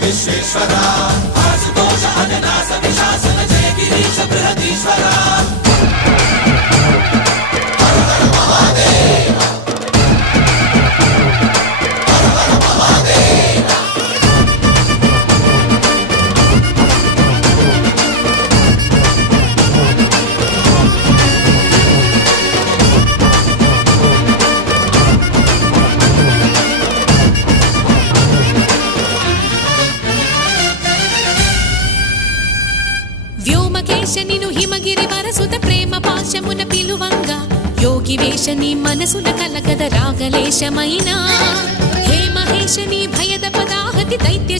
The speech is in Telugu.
విశ్వేశ్వరా ఆశుతోష అజనాశ విశాసన జయ గిరీశ బృహదీశ్వరా హర హర మహాదేవ హర హర మహాదేవ వ్యోమకేశనిను హిమగిరి వరసుత ప్రేమ పాశమున పిలువంగా యోగి వేషని మనసున కలకద రాగలేశమైనా హే మహేశని భయద పదాహతి దైత్య